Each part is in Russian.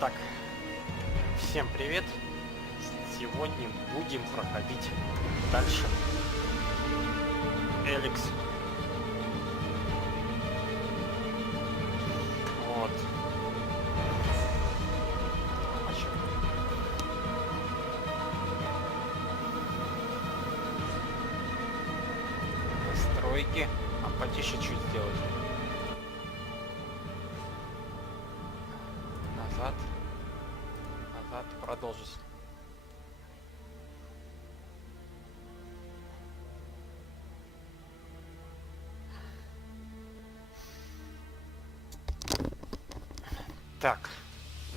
Так, всем привет! Сегодня будем проходить дальше ELEX. Вот. Настройки. А потише чуть сделать. Назад. Назад. Продолжить. Так,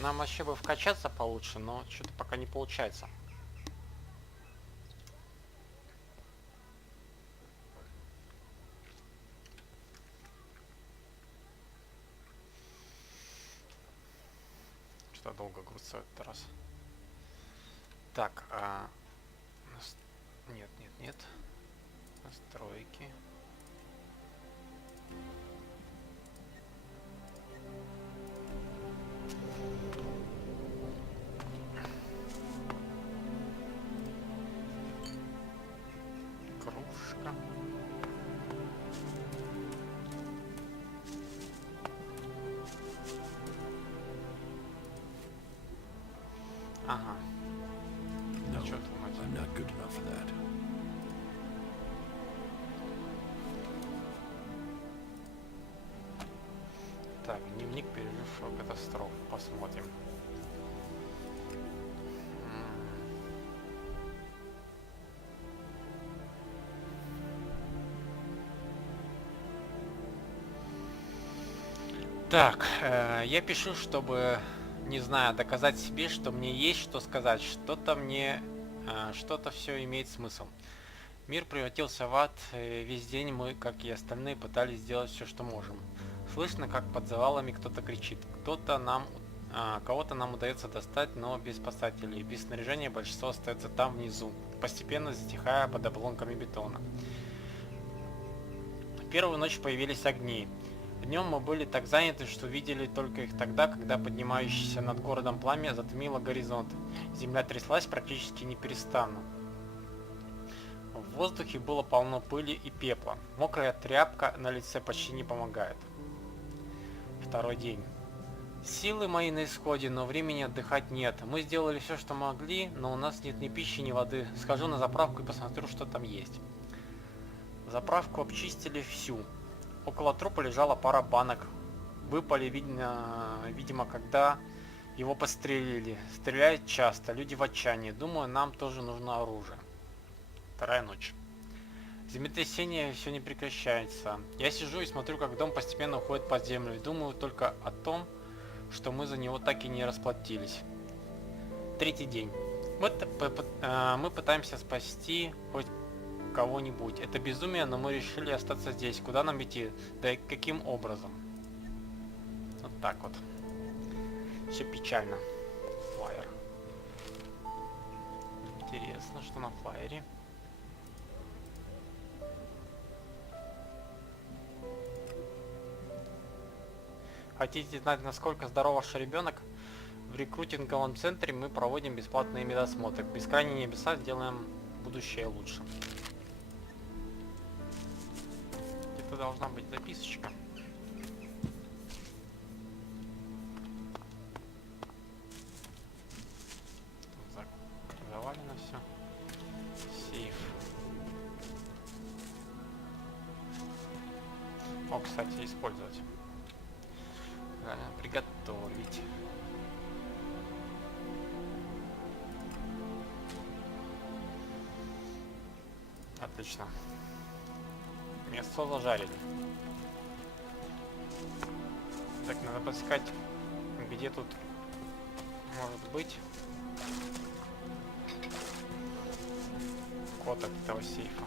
нам вообще бы вкачаться получше, но что-то пока не получается. Что-то долго грузится в этот раз. Так, нет. Настройки. Кружка. Ага. No, Чё думать? I'm not good enough for that. Так, дневник пережившего катастрофу. Посмотрим. Так, я пишу, чтобы, не знаю, доказать себе, что мне есть что сказать, что-то все имеет смысл. Мир превратился в ад, весь день мы, как и остальные, пытались сделать все, что можем. Слышно, как под завалами кто-то кричит. Кого-то нам удается достать, но без спасателей. Без снаряжения большинство остается там внизу, постепенно затихая под обломками бетона. В первую ночь появились огни. Днем мы были так заняты, что видели только их тогда, когда поднимающееся над городом пламя затмило горизонт. Земля тряслась практически не перестану. В воздухе было полно пыли и пепла. Мокрая тряпка на лице почти не помогает. Второй день. Силы мои на исходе, но времени отдыхать нет. Мы сделали все, что могли, но у нас нет ни пищи, ни воды. Схожу на заправку и посмотрю, что там есть. Заправку обчистили всю. Около трупа лежала пара банок. Выпали, видимо, когда его подстрелили. Стреляют часто, люди в отчаянии. Думаю, нам тоже нужно оружие. Вторая ночь. Землетрясение все не прекращается. Я сижу и смотрю, как дом постепенно уходит под землю. И думаю только о том, что мы за него так и не расплатились. Третий день. Мы пытаемся спасти хоть кого-нибудь. Это безумие, но мы решили остаться здесь. Куда нам идти? Да и каким образом? Вот так вот. Все печально. Флайер. Интересно, что на флайере. Хотите знать, насколько здоров ваш ребенок? В рекрутинговом центре мы проводим бесплатные медосмотры. Бескрайние небеса сделаем будущее лучше. Где-то должна быть записочка. Завалено все. Сейф. О, кстати, использовать. Приготовить. Отлично. Мясо зажарили. Так, надо поискать, где тут может быть код от этого сейфа.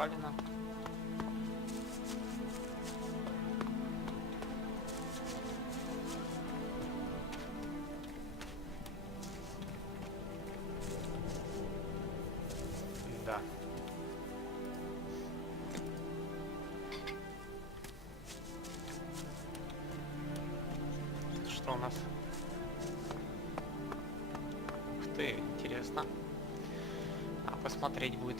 завалено. Да. Что у нас? Ух ты, интересно. А посмотреть будет.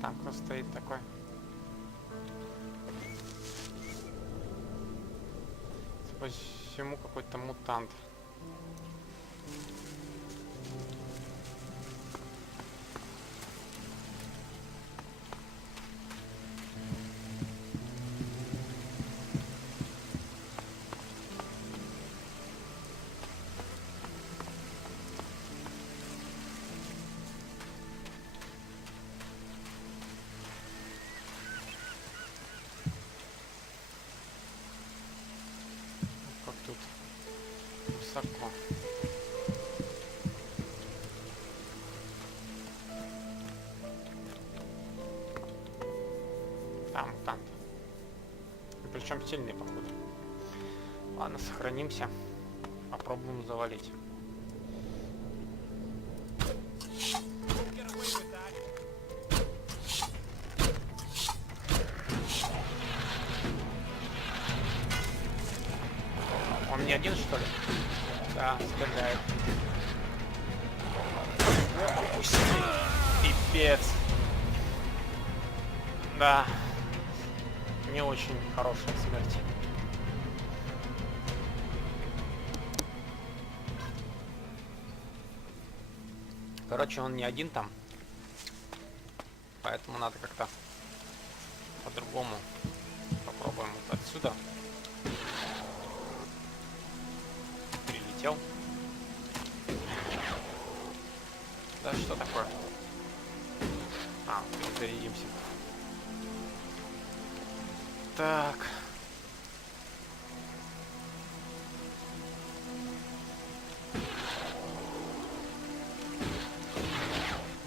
Там кто стоит такой? По всему какой-то мутант. Как тут высоко. Там мутант. Причем сильный, походу. Ладно, сохранимся. Попробуем завалить. Он не один, что ли? Да, стреляет. Пипец. Да. Не очень хорошая смерть. Короче, он не один там. Поэтому надо как-то по-другому. Попробуем вот отсюда. Прилетел. Да что такое? А, перезарядимся. Так.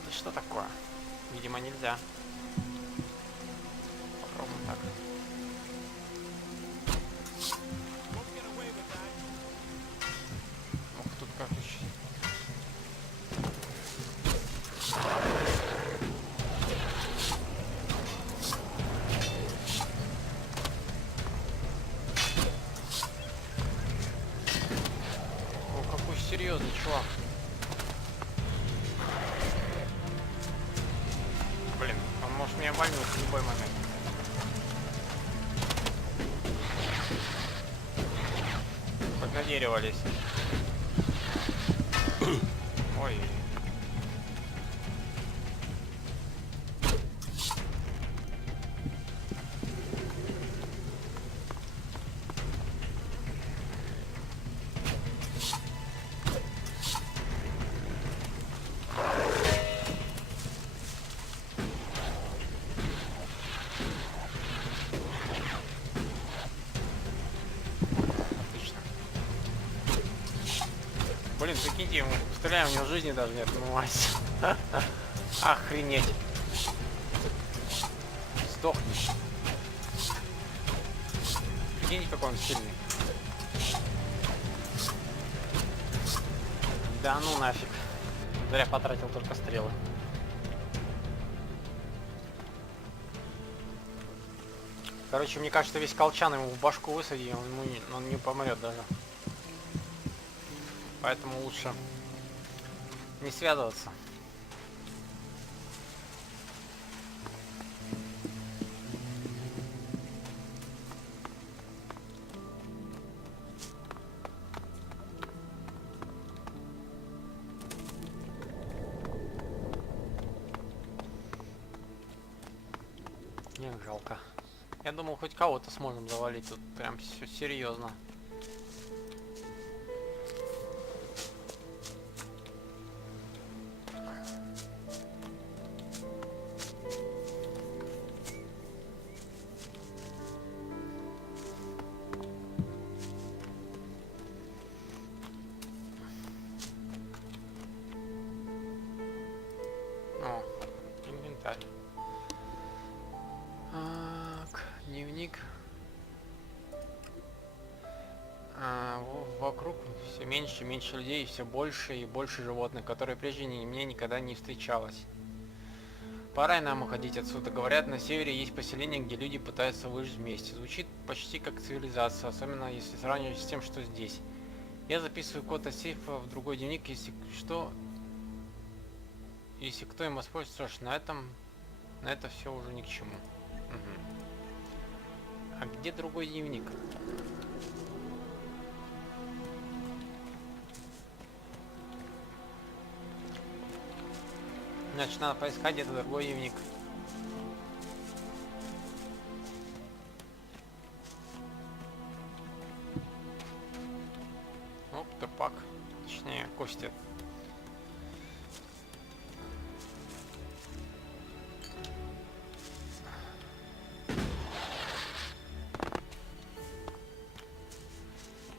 Да что такое? Видимо, нельзя. Попробуем так. Ох, тут как еще. О, какой серьезный чувак. Блин, он может меня вальнуть в любой момент. Хоть на дерево лезь. Ой. Блин, прикиньте, ему стреляем, у него жизни даже нет, ну мать. Охренеть. Сдохни. Прикиньте, какой он сильный. Да ну нафиг. Зря потратил только стрелы. Короче, мне кажется, весь колчан ему в башку высади, он не помрет даже. Поэтому лучше не связываться. думал, хоть кого-то сможем завалить. Тут прям все серьезно. О, инвентарь. Так, дневник. Вокруг все меньше и меньше людей, и все больше и больше животных, которые прежде мне никогда не встречалось. Пора и нам уходить отсюда. Говорят, на севере есть поселение, где люди пытаются выжить вместе. Звучит почти как цивилизация, особенно если сравнивать с тем, что здесь. Я записываю код от сейфа в другой дневник, если что... Если кто им воспользуется, что ж, на это все уже ни к чему. Угу. А где другой дневник? Значит, надо поискать где-то другой дневник. Оп, тупак. Точнее, кости.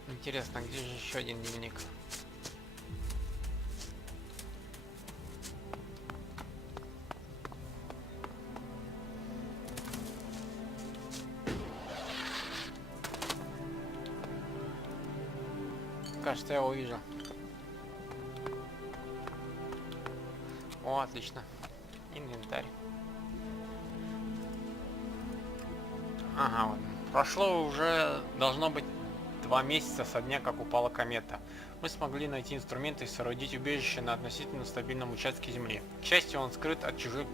Интересно, где же еще один дневник? Кажется, я его увижу. О, отлично. Инвентарь. Ага, вот. Прошло уже, должно быть, 2 месяца со дня, как упала комета. Мы смогли найти инструменты и соорудить убежище на относительно стабильном участке земли. К счастью, он скрыт от чужих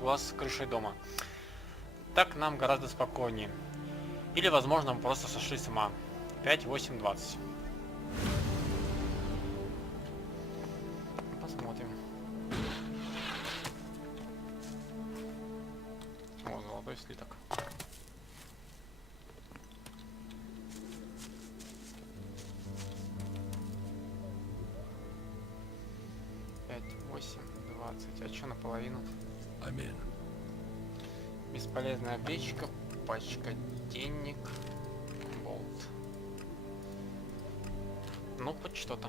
глаз с крышей дома. Так нам гораздо спокойнее. Или, возможно, мы просто сошли с ума. 5, 8, 20. Посмотрим. О, золотой слиток. А что наполовину? Бесполезная аптечка, пачка денег, болт. Ну, хоть что-то.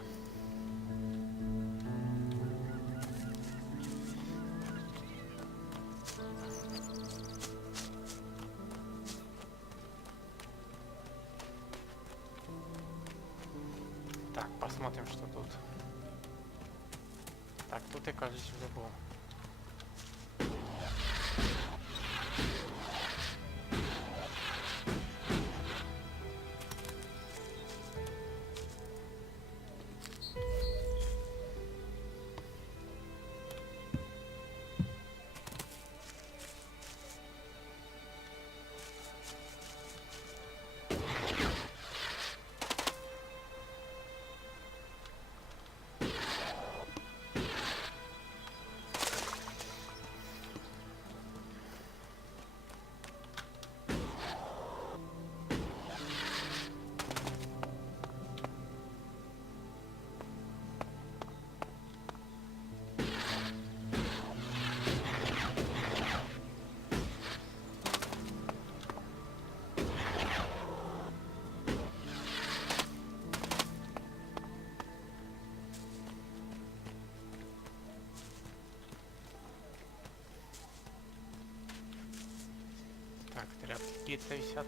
Так, посмотрим, что тут. Так, тут я, кажется, уже был. Так, тряпки какие-то висят.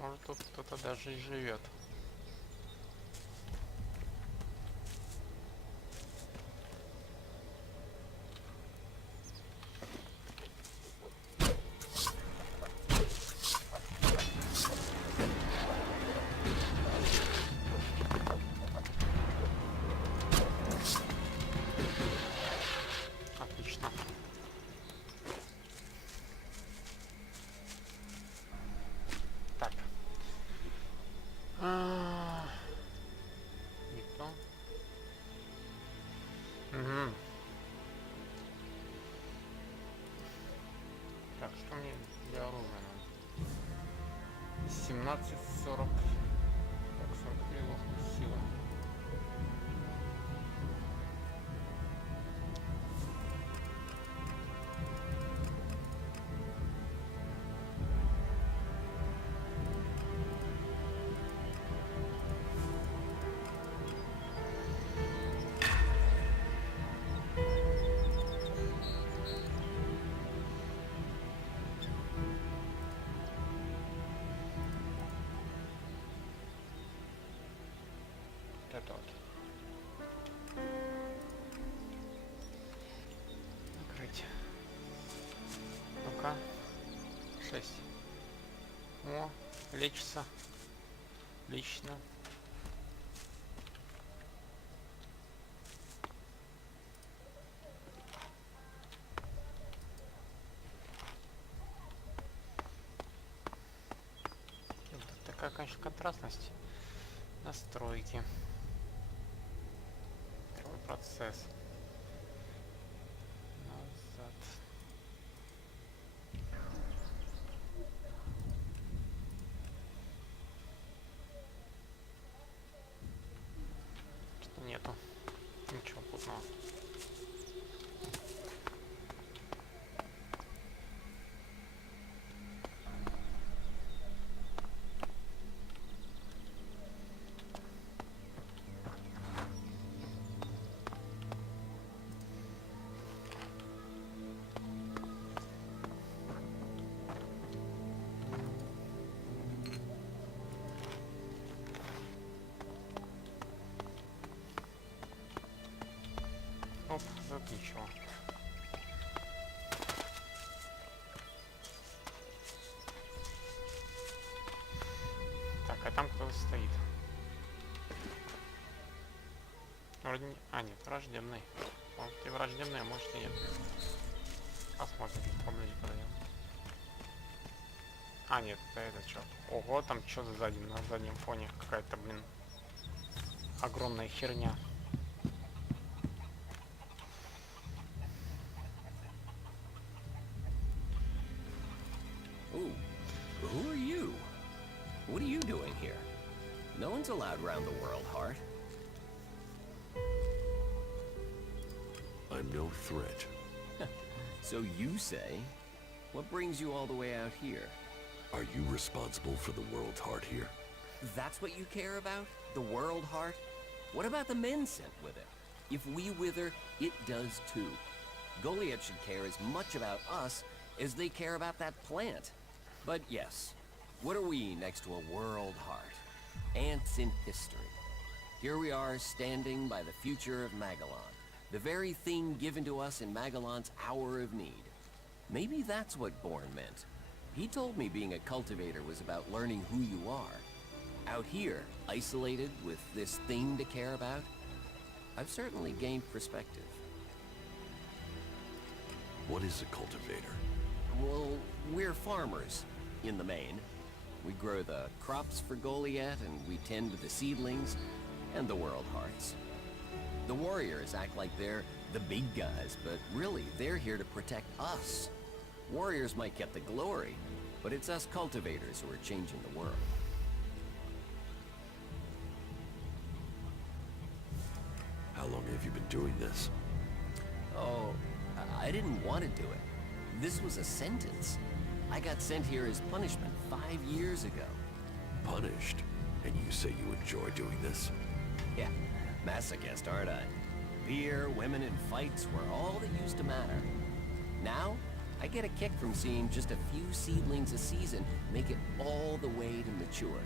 Может, тут кто-то даже и живет. сколько мне для оружия надо? 17,40. Так, 43 ловкость, сила. Это вот. Накрыть. Ну-ка. 6. О, лечится. Отлично. Вот такая, конечно, контрастность. Настройки. Второй процесс. Назад. Что нету. Ничего путного. Оп, тут ничего. Так, а там кто-то стоит. Вроде не... А, нет, враждебный. Может и враждебный, а может и нет. Посмотрим, поближе подойдем. А, нет, это что? Ого, там что сзади, на заднем фоне какая-то, блин, огромная херня. Ooh, who are you? What are you doing here? No one's allowed around the world, Heart. I'm no threat. So you say. What brings you all the way out here? Are you responsible for the world's heart here? That's what you care about? The world, Heart? What about the men sent with it? If we wither, it does too. Goliath should care as much about us as they care about that plant. But yes, what are we next to a world heart? Ants in history. Here we are standing by the future of Magellan, the very thing given to us in Magellan's hour of need. Maybe that's what Bourne meant. He told me being a cultivator was about learning who you are. Out here, isolated with this thing to care about, I've certainly gained perspective. What is a cultivator? Well, we're farmers, in the main. We grow the crops for Goliath, and we tend to the seedlings and the world hearts. The warriors act like they're the big guys, but really, they're here to protect us. Warriors might get the glory, but it's us cultivators who are changing the world. How long have you been doing this? Oh, I didn't want to do it. This was a sentence. I got sent here as punishment 5 years ago. Punished? And you say you enjoy doing this? Yeah, masochist, aren't I? Beer, women, and fights were all that used to matter. Now, I get a kick from seeing just a few seedlings a season make it all the way to mature.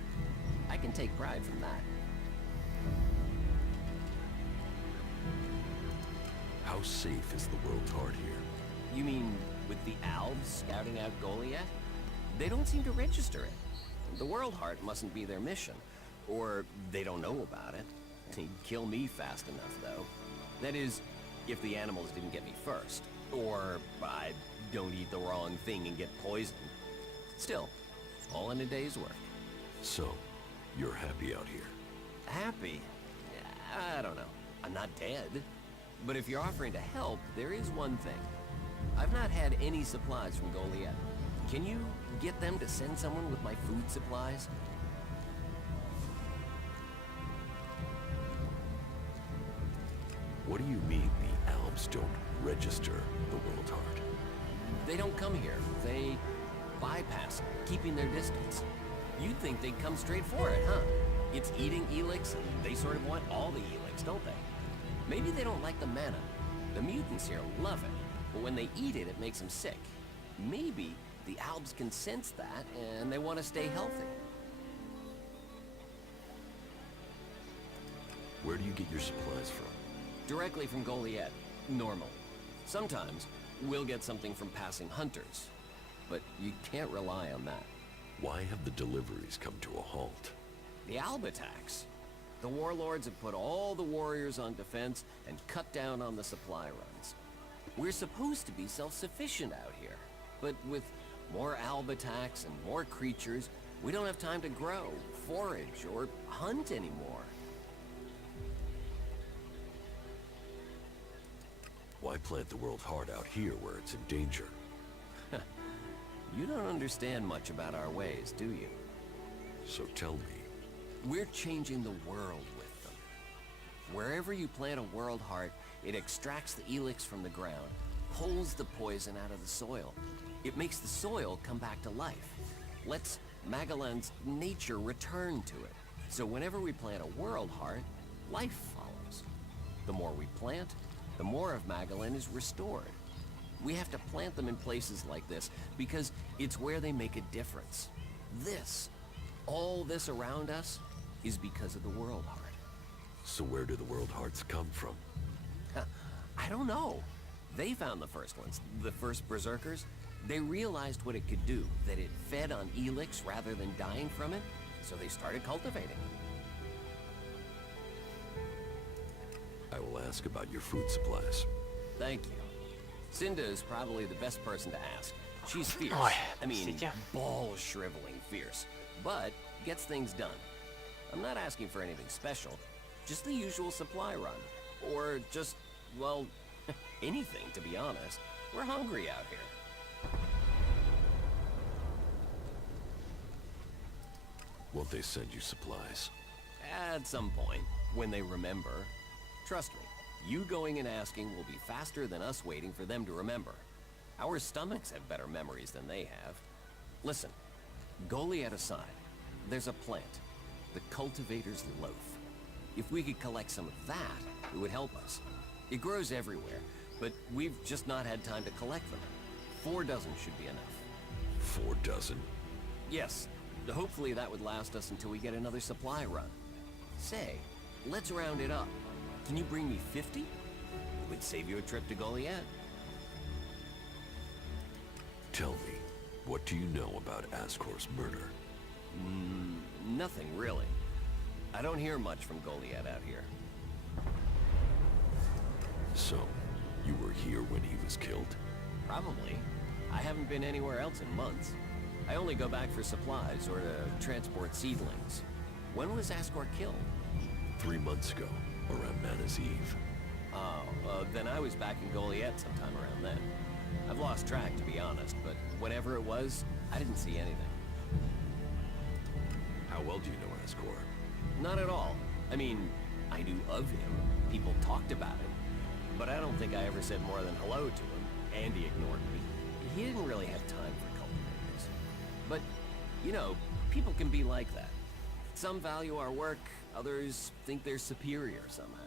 I can take pride from that. How safe is the world's heart here? You mean with the Alves scouting out Goliath? They don't seem to register it. The World Heart mustn't be their mission. Or they don't know about it. They'd kill me fast enough, though. That is, if the animals didn't get me first. Or I don't eat the wrong thing and get poisoned. Still, all in a day's work. So, you're happy out here? Happy? I don't know. I'm not dead. But if you're offering to help, there is one thing. I've not had any supplies from Goliath. Can you get them to send someone with my food supplies? What do you mean the Alps don't register the World Heart? They don't come here. They bypass it, keeping their distance. You'd think they'd come straight for it, huh? It's eating ELEX, and they sort of want all the ELEX, don't they? Maybe they don't like the mana. The mutants here love it, but when they eat it, it makes them sick. Maybe the Albs can sense that, and they want to stay healthy. Where do you get your supplies from? Directly from Goliath, normally. Sometimes, we'll get something from passing hunters, but you can't rely on that. Why have the deliveries come to a halt? The Alb attacks. The warlords have put all the warriors on defense and cut down on the supply runs. We're supposed to be self-sufficient out here, but with more Alb attacks and more creatures, we don't have time to grow, forage, or hunt anymore. Why plant the World Heart out here where it's in danger? You don't understand much about our ways, do you? So tell me. We're changing the world with them. Wherever you plant a World Heart, it extracts the ELEX from the ground, pulls the poison out of the soil. It makes the soil come back to life. Lets Magellan's nature return to it. So whenever we plant a World Heart, life follows. The more we plant, the more of Magellan is restored. We have to plant them in places like this because it's where they make a difference. All this around us, is because of the World Heart. So where do the World Hearts come from? I don't know. They found the first ones, the first Berserkers. They realized what it could do, that it fed on ELEX rather than dying from it, so they started cultivating. I will ask about your food supplies. Thank you. Cinda is probably the best person to ask. She's fierce. Ой, I mean, простите. ball-shriveling fierce, but gets things done. I'm not asking for anything special, just the usual supply run. Or just, well, anything, to be honest. We're hungry out here. Won't they send you supplies? At some point, when they remember. Trust me, you going and asking will be faster than us waiting for them to remember. Our stomachs have better memories than they have. Listen, Goliath aside, there's a plant, the Cultivator's Loaf. If we could collect some of that, it would help us. It grows everywhere, but we've just not had time to collect them. 4 dozen should be enough. 4 dozen? Yes, hopefully that would last us until we get another supply run. Say, let's round it up. Can you bring me 50? It would save you a trip to Goliath. Tell me, what do you know about Ascor's murder? Nothing really. I don't hear much from Goliath out here. So, you were here when he was killed? Probably. I haven't been anywhere else in months. I only go back for supplies or to transport seedlings. When was Ascor killed? 3 months ago, around Mana's Eve. Oh, then I was back in Goliath sometime around then. I've lost track, to be honest, but whatever it was, I didn't see anything. How well do you know Ascor? Not at all. I mean, I knew of him. People talked about it. But I don't think I ever said more than hello to him, and he ignored me. He didn't really have time for cultivators. But, you know, people can be like that. Some value our work, others think they're superior somehow.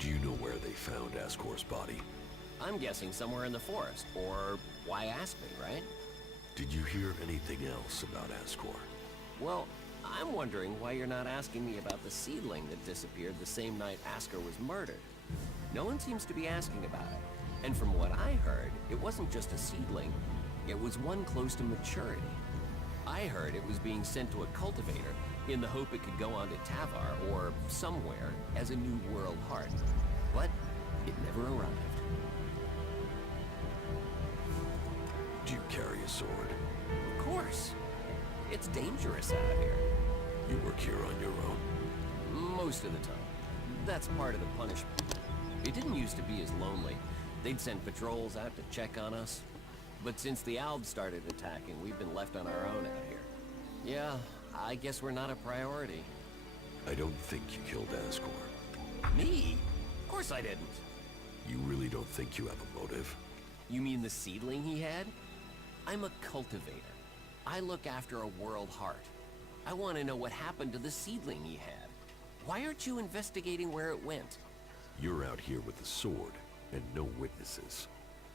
Do you know where they found Ascor's body? I'm guessing somewhere in the forest, or why ask me, right? Did you hear anything else about Ascor? Well, I'm wondering why you're not asking me about the seedling that disappeared the same night Ascor was murdered. No one seems to be asking about it. And from what I heard, it wasn't just a seedling, it was one close to maturity. I heard it was being sent to a cultivator in the hope it could go on to Tavar or somewhere as a new World Heart. But it never arrived. Do you carry a sword? Of course. It's dangerous out here. You work here on your own? Most of the time. That's part of the punishment. It didn't used to be as lonely. They'd send patrols out to check on us. But since the Albs started attacking, we've been left on our own out here. Yeah, I guess we're not a priority. I don't think you killed Asgore. Me? Of course I didn't. You really don't think you have a motive? You mean the seedling he had? I'm a cultivator. I look after a world heart. I want to know what happened to the seedling he had. Why aren't you investigating where it went? You're out here with a sword, and no witnesses.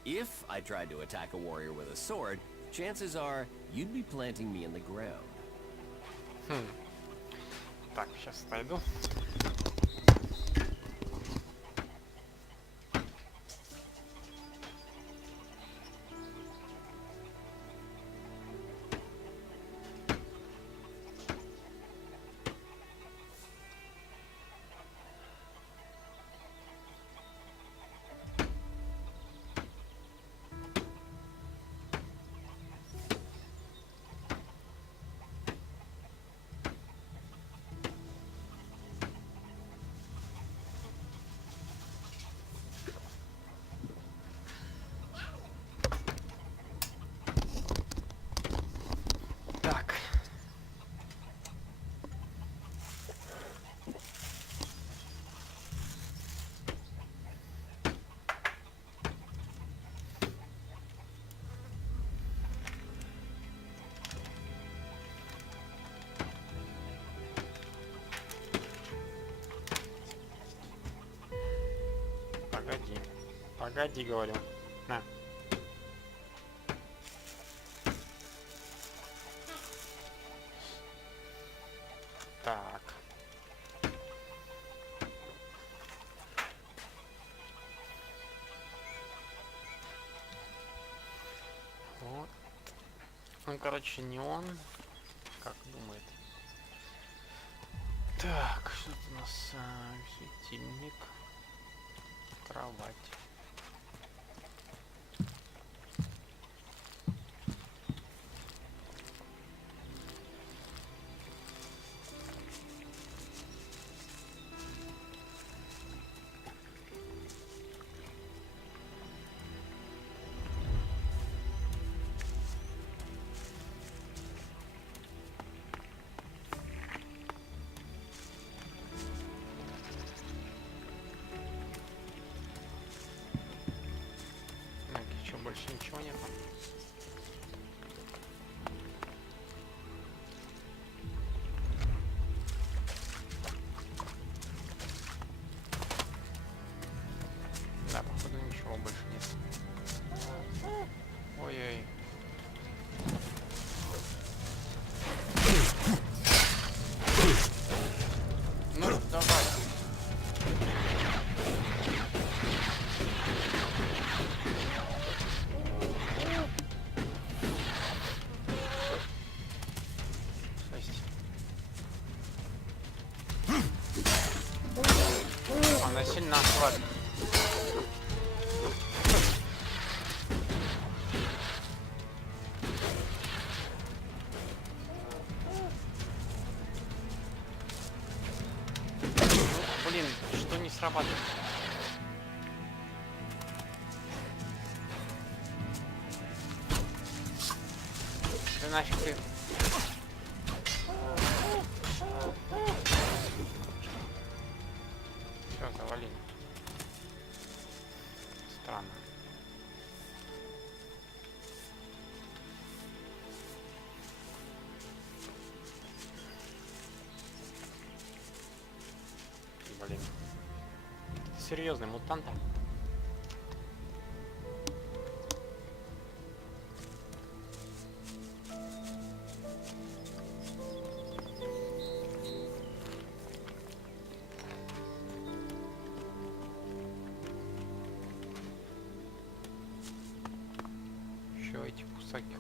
If I tried to attack a warrior with a sword, chances are you'd be planting me in the ground. Так, сейчас найду. Так. Погоди. Погоди, говорю. На. Так. Вот. Ну, короче, не он. Как думает. Так, что тут у нас? Светильник. Кровать. Больше ничего нет. Да, походу ничего больше нет. Ой-ой. Ну, давай. Она сильно охватит. Блин, что не срабатывает? Да нафиг ты. Все, завали. Странно. Блин. Серьезный мутант. Еще эти кусаки.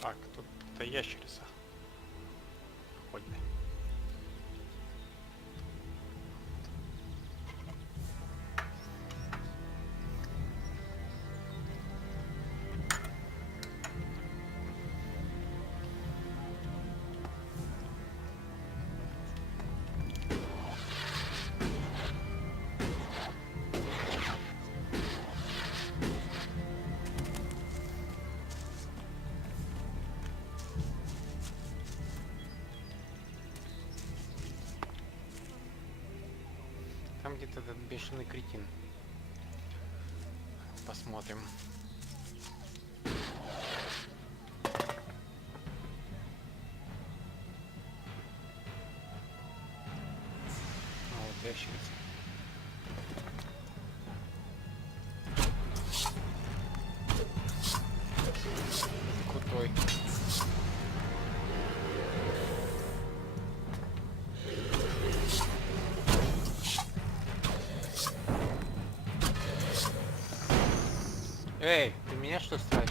Так, тут ящерица. Ходит. там где-то этот бешеный кретин. Посмотрим. Вот ящерица. Крутой. Эй, ты меня что ставишь?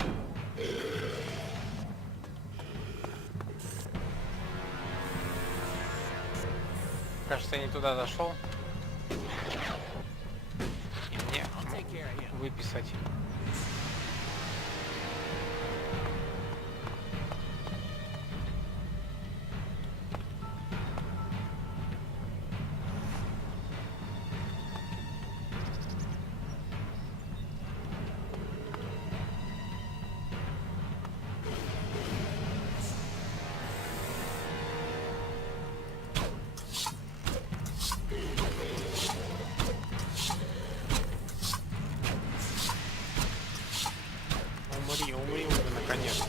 Кажется, я не туда зашел. И мне выписать. Умри уже, наконец.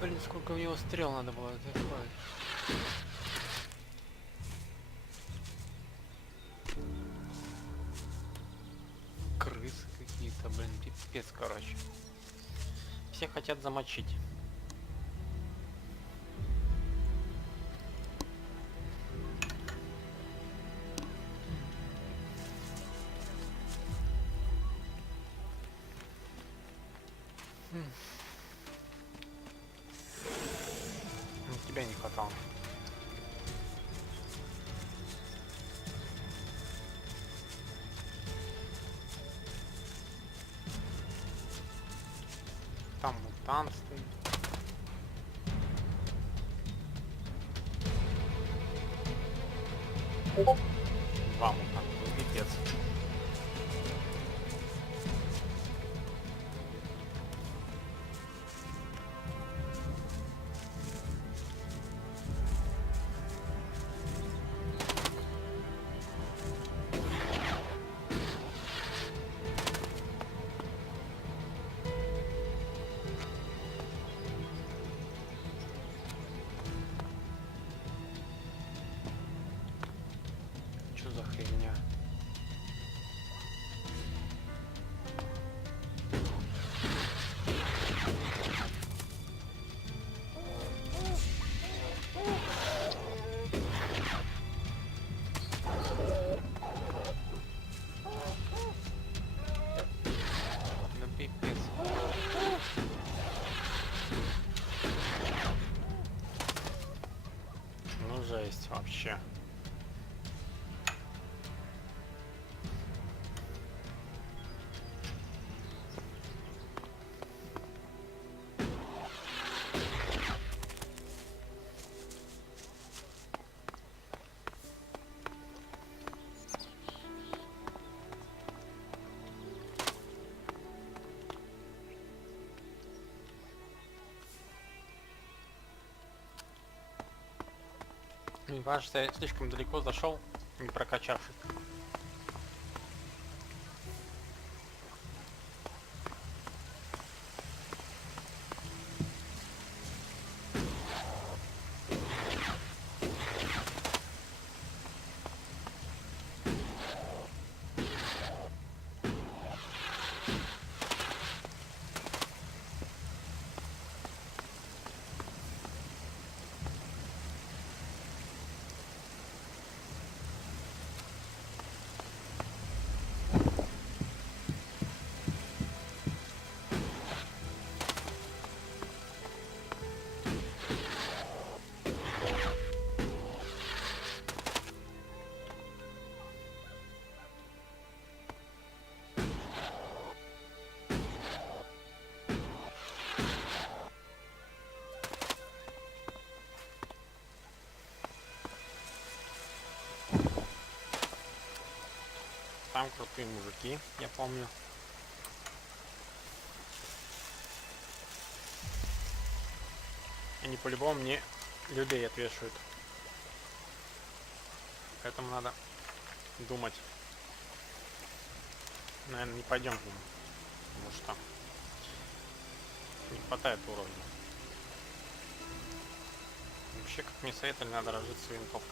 Блин, сколько в него стрел надо было отправить. Крысы какие-то, блин, пипец, короче. Все хотят замочить. Тебя не хватало. Там мутант стоит. Два мутанта, ну пипец. Что за херня? Да пипец. Ну жесть вообще. Мне кажется, я слишком далеко зашел, не прокачавшись. Там крутые мужики, я помню. Они по-любому мне людей отвешивают. Поэтому надо думать. Наверное, не пойдем к ним. Потому что не хватает уровня. Вообще, как мне советовали, надо разжиться винтовкой.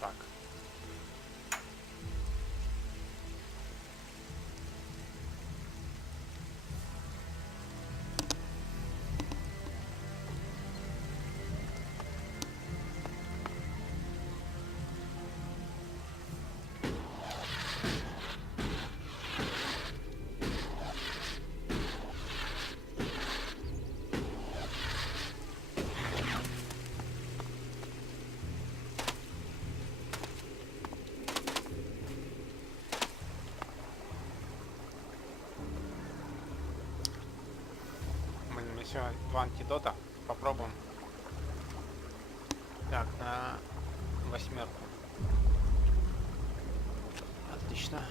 Так. Блин, еще 2 антидота. Попробуем. Так, на 8. Отлично.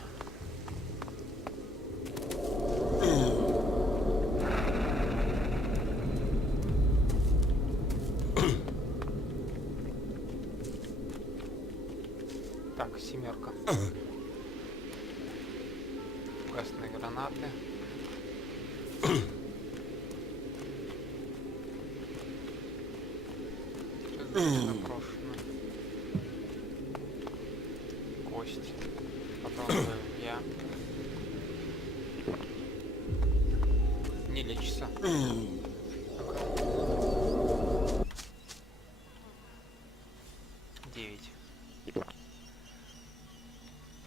Так, 7. Гасные гранаты. Заброшено. Кость. Попробую я. Не лечится. 9.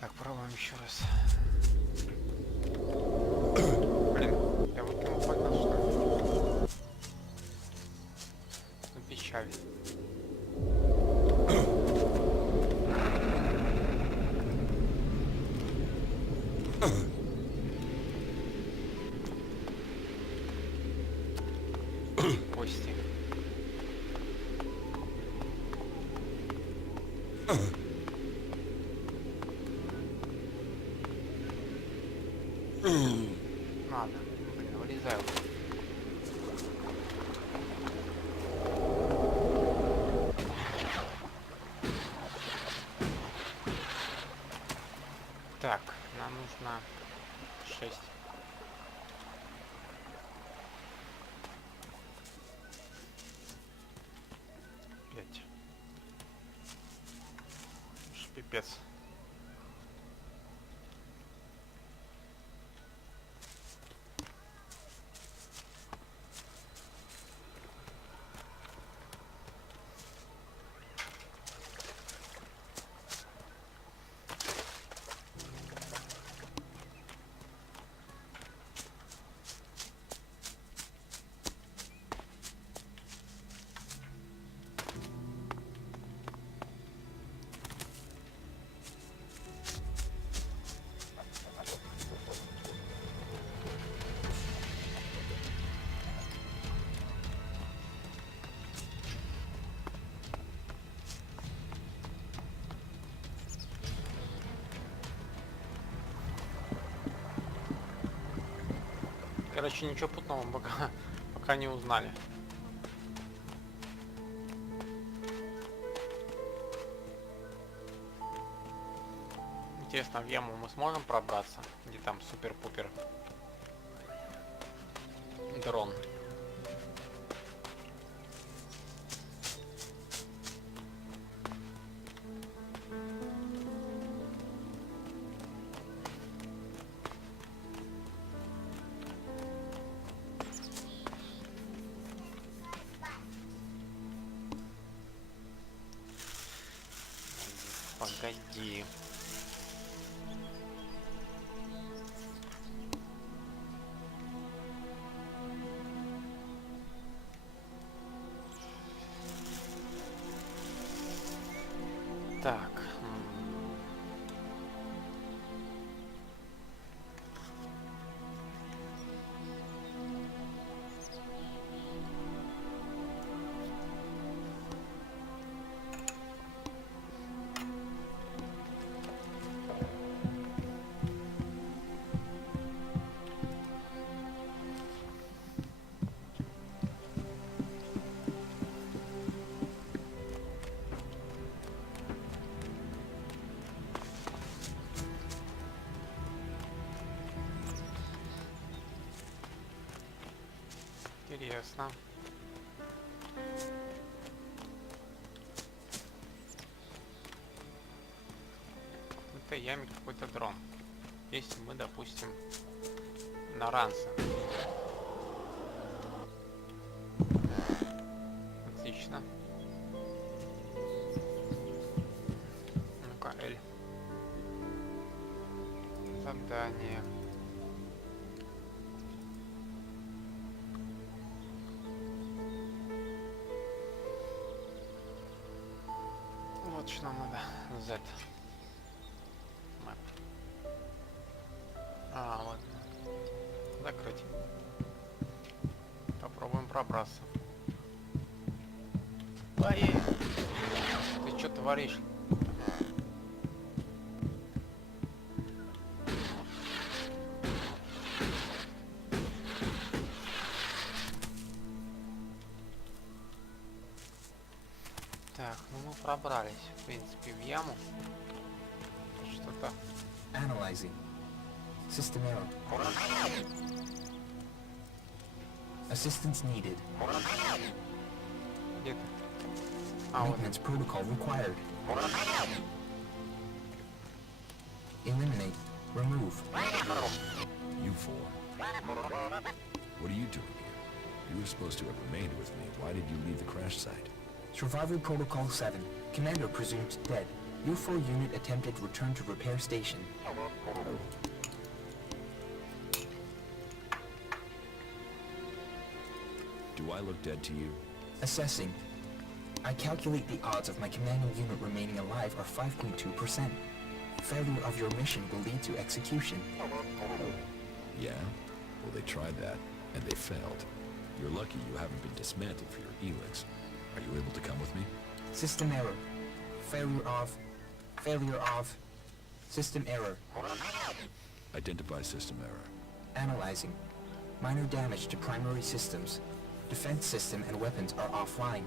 Так, пробуем еще раз. Блин, я выкинул факел, что ли? Печаль. Кости. Надо. Блин, вылезаю. Так, нам нужно 6. Пипец. Короче, ничего путного пока не узнали. Интересно, в яму мы сможем пробраться? Где там супер-пупер дрон? Погоди. Так. Интересно. В этой яме какой-то дрон. Если мы, допустим, на ранце. Отлично. Ну-ка, Эль. Задание. Вот что нам надо. Z. Map. А, ладно. Закрыть. Попробуем пробраться. Ай! Ты что творишь? Так, ну мы пробрались, в принципе, в яму. Что-то. Analyzing. System error. Assistance needed. Где-то. А, вот. Maintenance protocol required. Eliminate. Remove. You four. What are you doing here? You were supposed to have remained with me. Why did you leave the crash site? Survival Protocol 7. Commander presumed dead. U4 unit attempted return to repair station. Do I look dead to you? Assessing. I calculate the odds of my commanding unit remaining alive are 5.2%. Failure of your mission will lead to execution. Yeah? Well, they tried that, and they failed. You're lucky you haven't been dismantled for your ELEX. Are you able to come with me? System error. Failure of... System error. Identify system error. Analyzing. Minor damage to primary systems. Defense system and weapons are offline.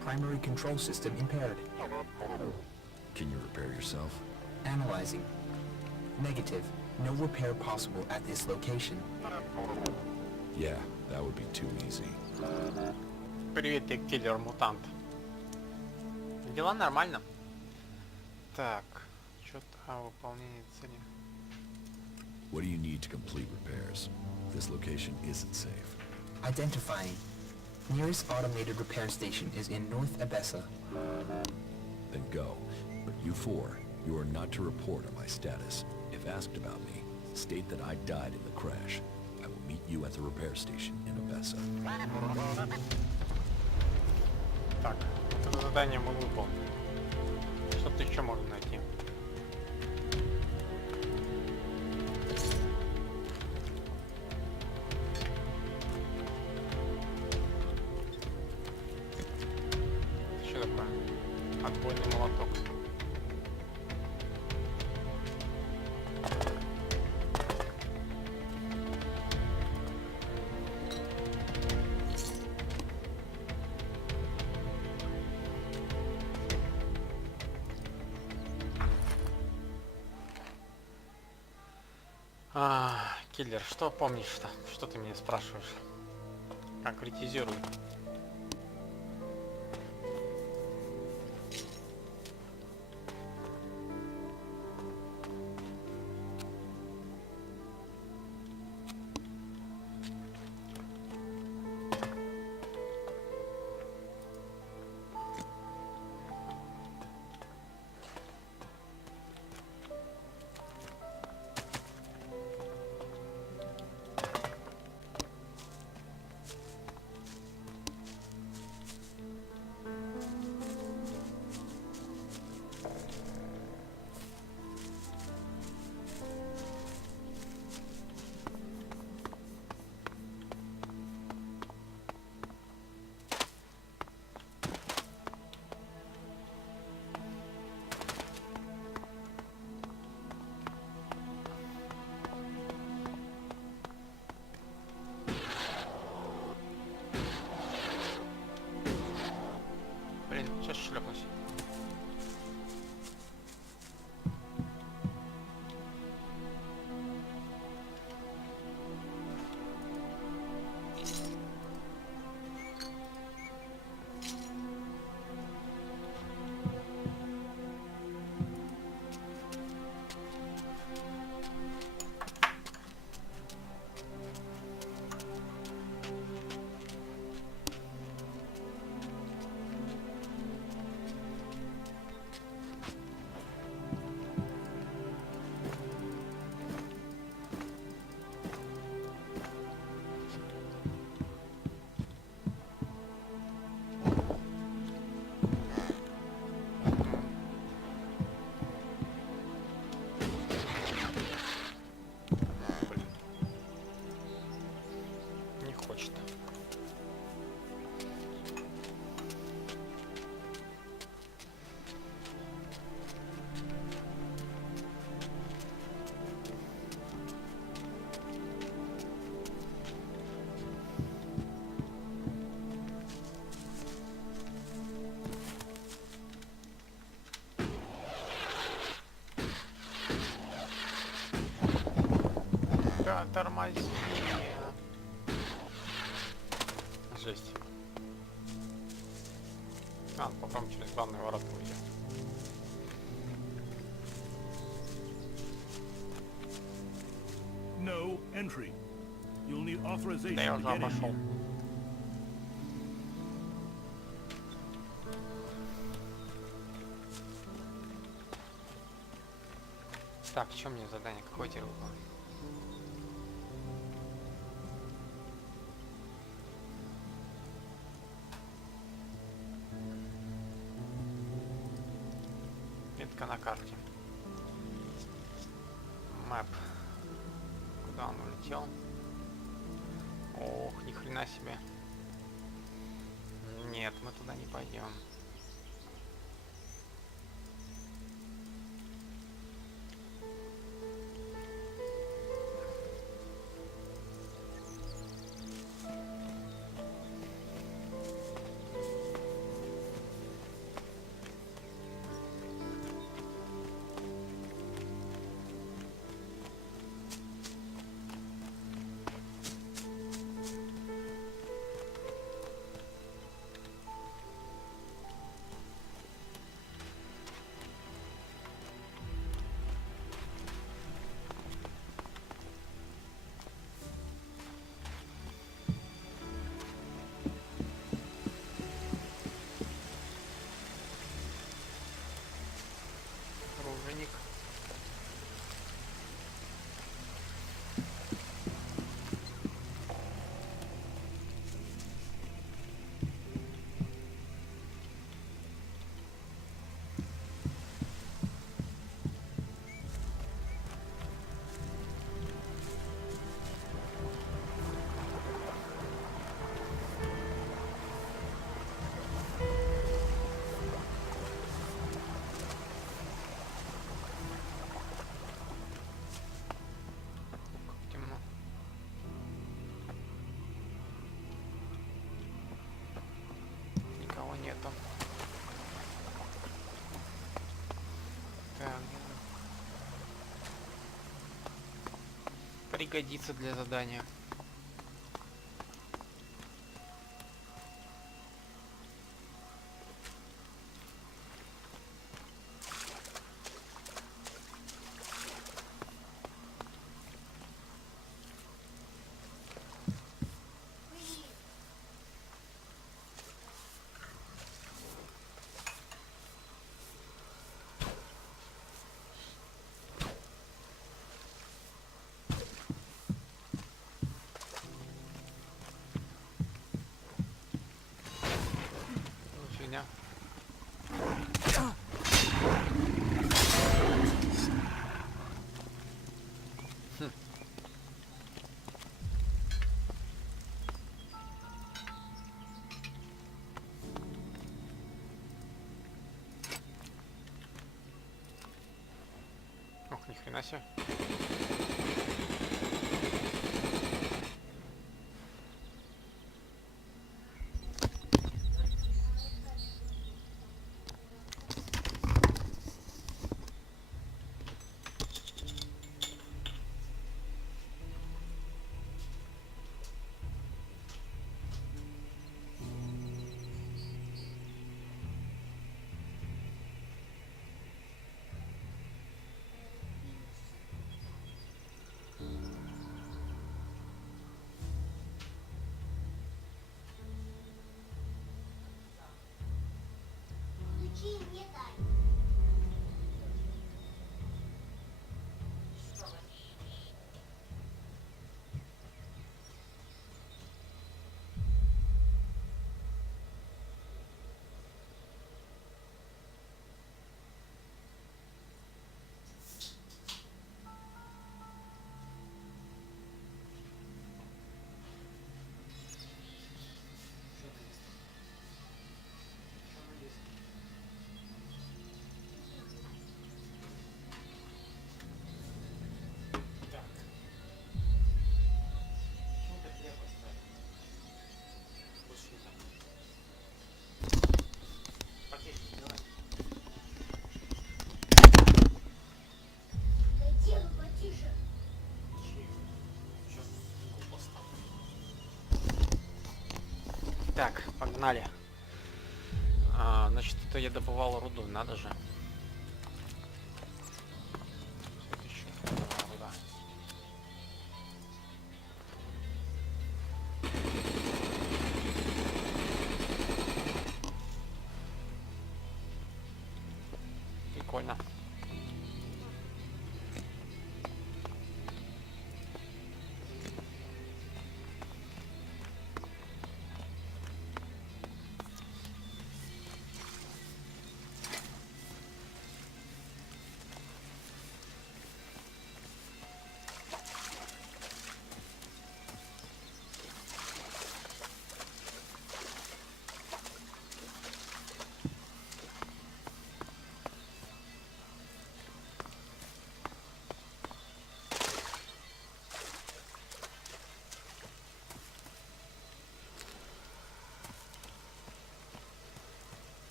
Primary control system impaired. Can you repair yourself? Analyzing. Negative. No repair possible at this location. Yeah, that would be too easy. Привет, я киллер-мутант. Дела нормально. Так, что-то о выполнении цели. What do you need to complete repairs? This location isn't safe. Identifying. Nearest automated repair station is in North Abessa. Then go. But you four, you are not to report on my status. If asked about me, state that I died in the crash. I will meet you at the repair station in Abessa. Так, это задание мы выполнили. Что-то еще можно найти. Что такое? Отбойный молоток. Киллер, что помнишь-то? Что ты меня спрашиваешь? Конкретизируй. тормози. Жесть. Попробуем через главный ворот выйдем. No entry. You'll need authorization Да я to уже get in обошел. here. Так, что мне задание? Какое теперь выполнить? Метка на карте. Мэп. Куда он улетел? Ох, ни хрена себе. Нет, мы туда не пойдем. Оружейник. Как темно. Никого нету. Так, пригодится для задания. Ну, фигня. Ох, ни хрена себе. Так, погнали. Значит, это я добывал руду, надо же. Что это еще? Руда. Прикольно.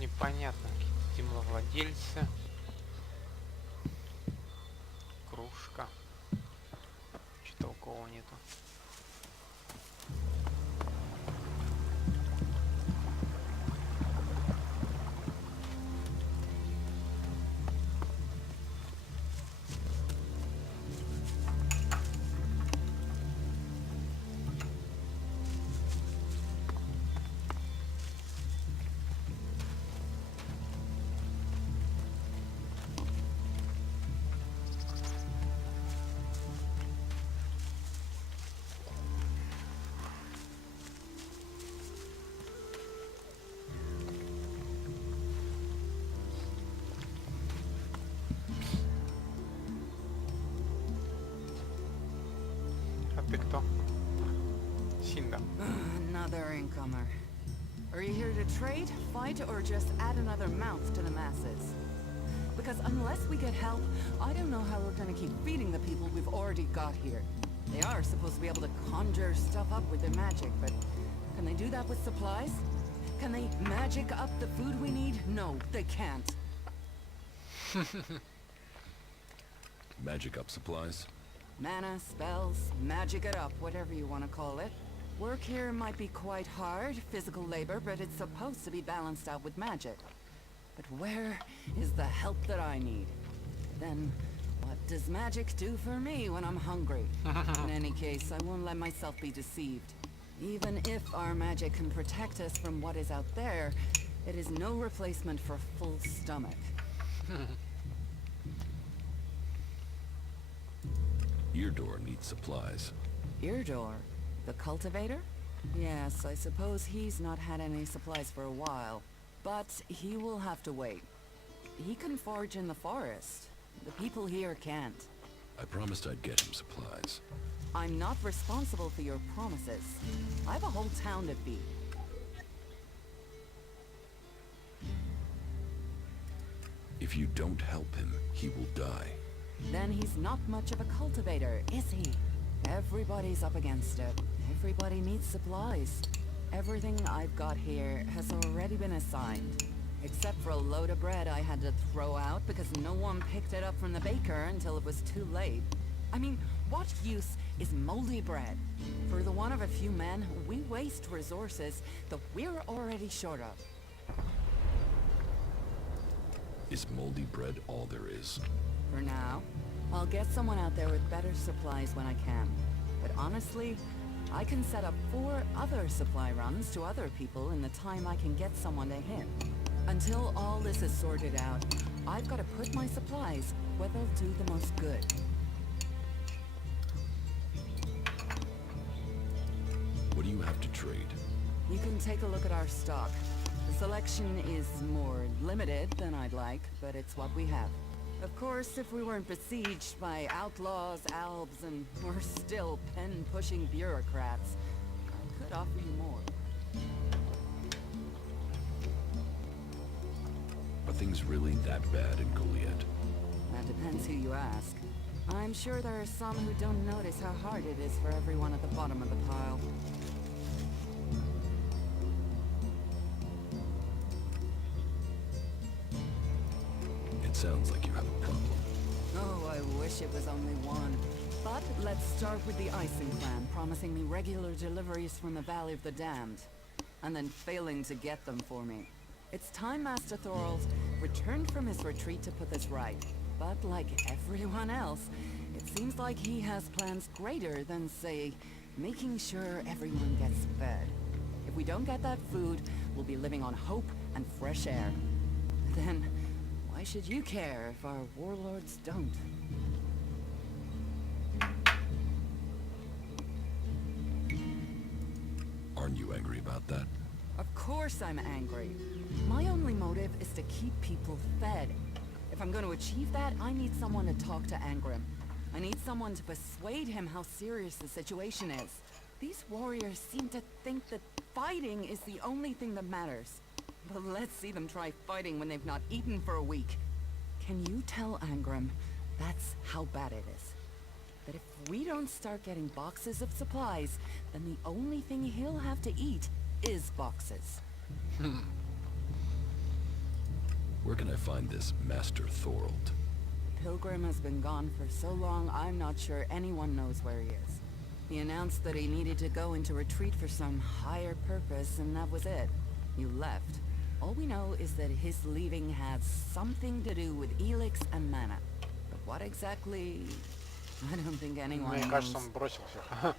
Непонятно, какие-то землевладельцы. Кружка. Что-то толкового нету. А ты кто? Синда. Another incomer. Are you here to trade, fight, or just add another mouth to the masses? Because unless we get help, I don't know how we're gonna keep feeding the people we've already got here. They are supposed to be able to conjure stuff up with their magic, but can they do that with supplies? Can they magic up the food we need? No, they can't. Magic up supplies? Mana, spells, magic it up, whatever you want to call it. Work here might be quite hard, physical labor, but it's supposed to be balanced out with magic. But where is the help that I need? Then, what does magic do for me when I'm hungry? In any case, I won't let myself be deceived. Even if our magic can protect us from what is out there, it is no replacement for a full stomach. Eardor needs supplies. Eardor? The cultivator? Yes, I suppose he's not had any supplies for a while. But he will have to wait. He can forage in the forest. The people here can't. I promised I'd get him supplies. I'm not responsible for your promises. I have a whole town to feed. If you don't help him, he will die. Then he's not much of a cultivator, is he? Everybody's up against it. Everybody needs supplies. Everything I've got here has already been assigned. Except for a load of bread I had to throw out because no one picked it up from the baker until it was too late. I mean, what use is moldy bread? For the one of a few men, we waste resources that we're already short of. Is moldy bread all there is? For now, I'll get someone out there with better supplies when I can. But honestly, I can set up 4 other supply runs to other people in the time I can get someone to hit. Until all this is sorted out, I've got to put my supplies where they'll do the most good. What do you have to trade? You can take a look at our stock. The selection is more limited than I'd like, but it's what we have. Of course, if we weren't besieged by outlaws, albs, and we're still pen-pushing bureaucrats, I could offer you more. Are things really that bad in Goliad? That depends who you ask. I'm sure there are some who don't notice how hard it is for everyone at the bottom of the pile. It sounds like you have a problem. Oh, I wish it was only one. But let's start with the Icing Clan, promising me regular deliveries from the Valley of the Damned, and then failing to get them for me. It's time Master Thorald returned from his retreat to put this right. But like everyone else, it seems like he has plans greater than, say, making sure everyone gets fed. If we don't get that food, we'll be living on hope and fresh air. Then, why should you care if our warlords don't? Aren't you angry about that? Of course I'm angry. My only motive is to keep people fed. If I'm going to achieve that, I need someone to talk to Angrim. I need someone to persuade him how serious the situation is. These warriors seem to think that fighting is the only thing that matters. But let's see them try fighting when they've not eaten for a week. Can you tell Angrim that's how bad it is? That if we don't start getting boxes of supplies, then the only thing he'll have to eat is boxes. Where can I find this Master Thorald? Pilgrim has been gone for so long, I'm not sure anyone knows where he is. He announced that he needed to go into retreat for some higher purpose, and that was it. You left. All we know is that his leaving had something to do with ELEX and mana. But what exactly? I don't think anyone Мне knows. кажется, он бросил всех.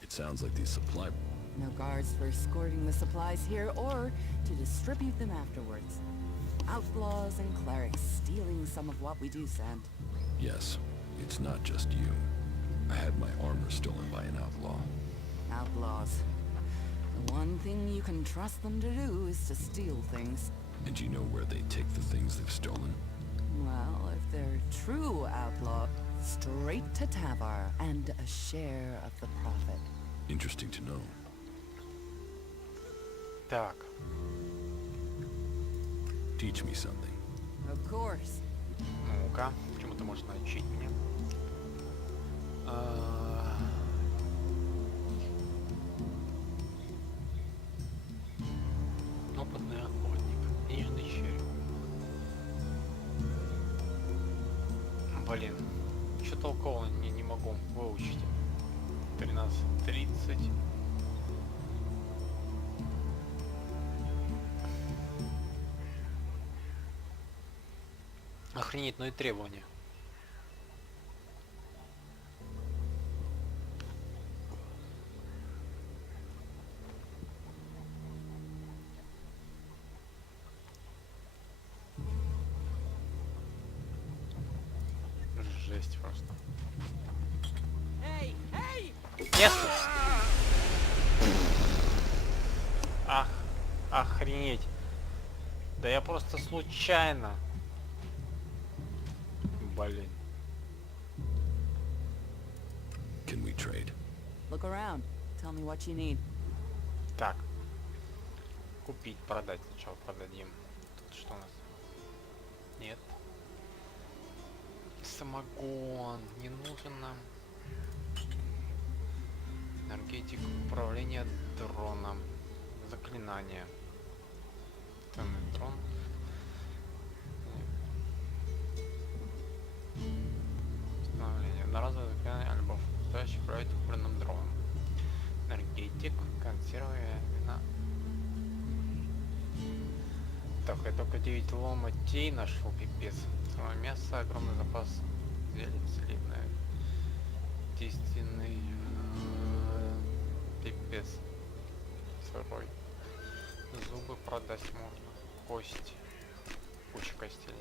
It sounds like these supply... No guards for escorting the supplies here or to distribute them afterwards. Outlaws and clerics stealing some of what we do send. Yes, it's not just you. I had my armor stolen by an outlaw. Outlaws. The one thing you can trust them to do is to steal things. And you know where they take the things they've stolen? Well, if they're true outlaw, straight to Tavar and a share of the profit. Interesting to know. Так. Teach me something. Of course. Ну-ка, чему ты можешь научить меня? Опытный охотник. Книжный череп. Блин, что толкового не могу выучить. 13:30. Охренеть, ну и требования. Жесть просто. Нет! Ах, охренеть. Да я просто случайно. Блин. Can we trade? Look around. Tell me what you need. Так. Купить, продать. Сначала продадим. Тут что у нас? Нет. Самогон. Не нужен нам. Энергетик. Управление дроном. Заклинание. Темный дрон. Одноразовое заклинание альбов, стоящий управлять управленным дроном. Энергетик, консервы, вина. Так, я только 9 ломотей нашел, пипец. Самое мясо, огромный запас зелень, целебное. Действенный пипец. Сырой. Зубы продать можно. Кость. Куча костей.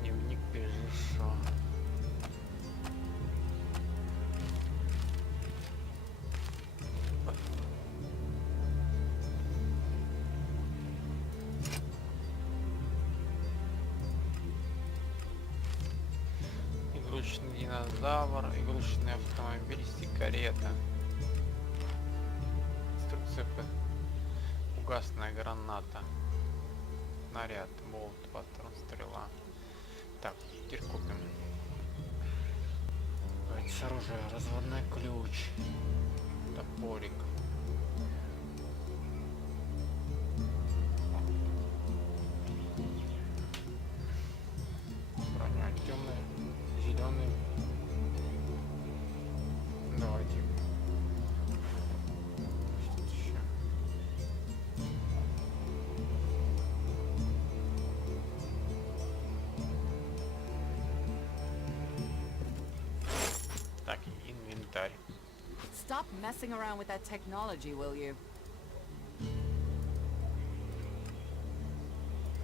Дневник пережившего. Игрушечный динозавр, игрушечный автомобиль, сигарета. Инструкция угасная граната. Снаряд, болт, патрон, стрела. Так, теперь купим. С оружия, разводной ключ, топорик. stop messing around with that technology, will you?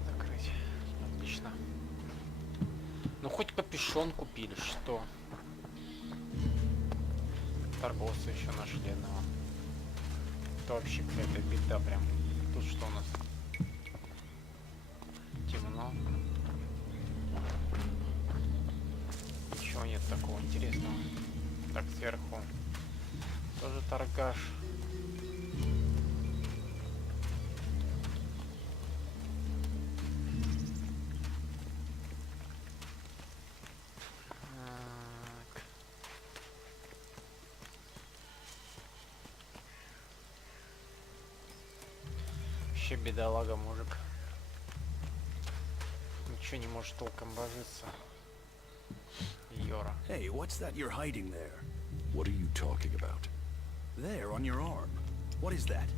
Закрыть. Отлично. Ну хоть капюшон купили, что? Торговца еще нашли одного. Это вообще какая-то беда прям. Тут что у нас? Темно. Ничего нет такого интересного. Так, сверху. Тоже торгаш. Так. Вообще бедолага мужик. Ничего не может толком божиться. Йора. Hey, what's that you're hiding there? What are you talking about? There, on your arm. What is that?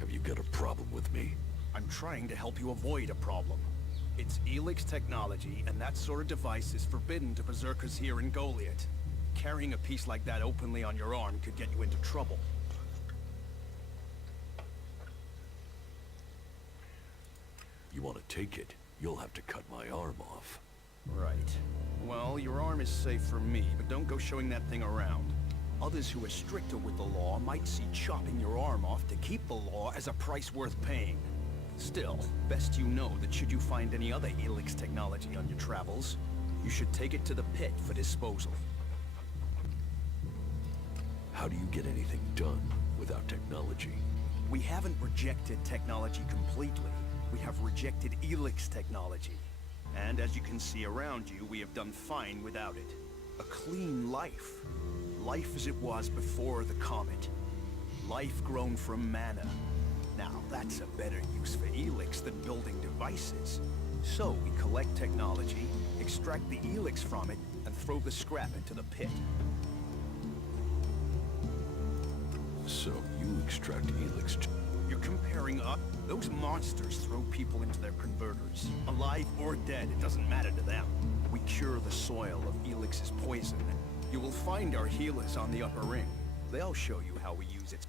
Have you got a problem with me? I'm trying to help you avoid a problem. It's ELEX technology, and that sort of device is forbidden to berserkers here in Goliath. Carrying a piece like that openly on your arm could get you into trouble. You want to take it? You'll have to cut my arm off. Right. Well, your arm is safe for me, but don't go showing that thing around. Others who are stricter with the law might see chopping your arm off to keep the law as a price worth paying. Still, best you know that should you find any other ELEX technology on your travels, you should take it to the pit for disposal. How do you get anything done without technology? We haven't rejected technology completely. We have rejected ELEX technology. And as you can see around you, we have done fine without it. A clean life. Life as it was before the comet. Life grown from mana. Now, that's a better use for ELEX than building devices. So we collect technology, extract the ELEX from it, and throw the scrap into the pit. So you extract ELEX. You're comparing up? Those monsters throw people into their converters. Alive or dead, it doesn't matter to them. We cure the soil of ELEX's poison. You will find our healers on the upper ring. They'll show you how we use it.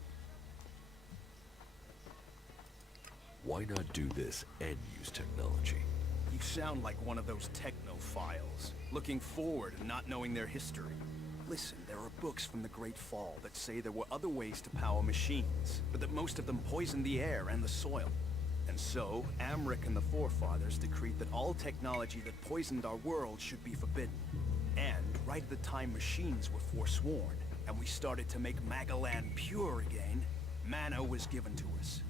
Why not do this and use technology? You sound like one of those technophiles, looking forward and not knowing their history. Listen, there are books from the Great Fall that say there were other ways to power machines, but that most of them poisoned the air and the soil. And so, Amric and the forefathers decreed that all technology that poisoned our world should be forbidden. And right at the time machines were forsworn, and we started to make Magaland pure again, mana was given to us.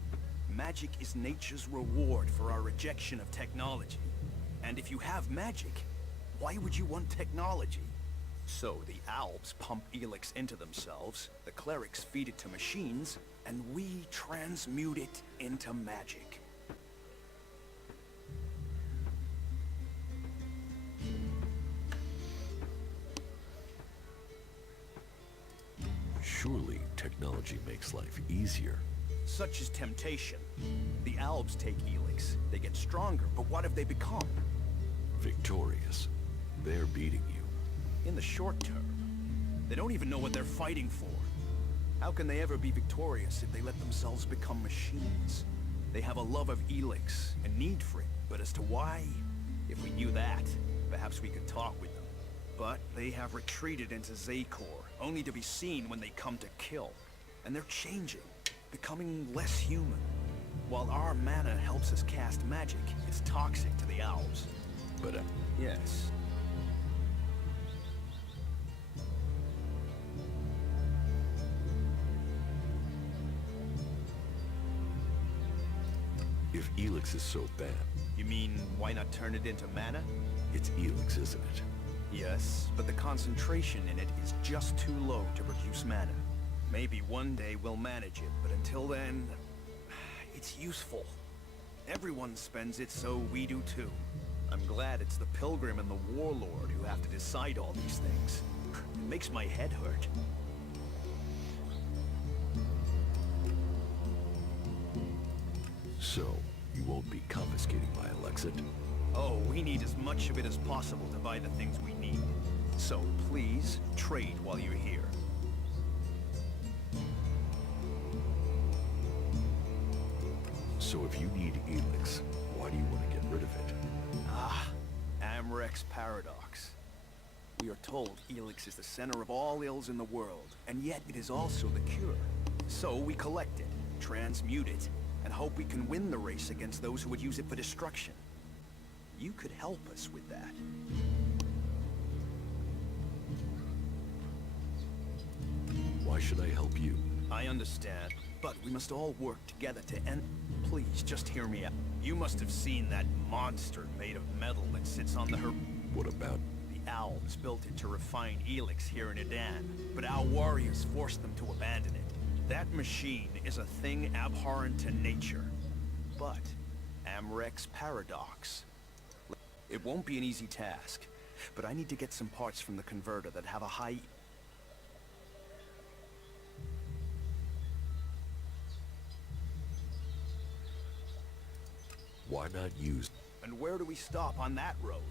Magic is nature's reward for our rejection of technology. And if you have magic, why would you want technology? So the Alps pump ELEX into themselves, the clerics feed it to machines, and we transmute it into magic. Surely technology makes life easier. Such is temptation. The Alps take ELEX, they get stronger, but what have they become? Victorious. They're beating you. In the short term. They don't even know what they're fighting for. How can they ever be victorious if they let themselves become machines? They have a love of ELEX, a need for it, but as to why? If we knew that, perhaps we could talk with them. But they have retreated into Zakor, only to be seen when they come to kill. And they're changing, becoming less human. While our mana helps us cast magic, it's toxic to the Alps. But Yes. if ELEX is so bad, You mean, why not turn it into mana? it's ELEX, isn't it? Yes, but the concentration in it is just too low to produce mana. Maybe one day we'll manage it, but until then, it's useful. Everyone spends it, so we do too. I'm glad it's the Pilgrim and the Warlord who have to decide all these things. It makes my head hurt. So, you won't be confiscating my Alexit? Oh, we need as much of it as possible to buy the things we need. So please, trade while you're here. So if you need ELEX, why do you want to get rid of it? Ah, Amrek's paradox. We are told ELEX is the center of all ills in the world, and yet it is also the cure. So we collect it, transmute it, and hope we can win the race against those who would use it for destruction. You could help us with that. Why should I help you? I understand, but we must all work together to end... Please, just hear me out. You must have seen that monster made of metal that sits on the What about... The Owls built it to refine ELEX here in Edan, but our warriors forced them to abandon it. That machine is a thing abhorrent to nature. But Amrek's paradox. It won't be an easy task, but I need to get some parts from the converter that have a high... Why not use... And where do we stop on that road?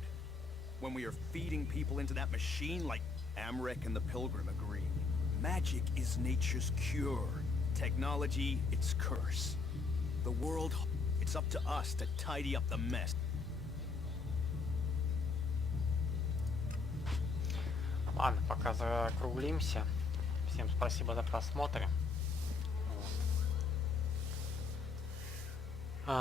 When we are feeding people into that machine like Amrek and the Pilgrim agree. Magic is nature's cure. Technology, its curse. The world, it's up to us to tidy up the mess. Ладно, пока закруглимся. Всем спасибо за просмотр. Вот.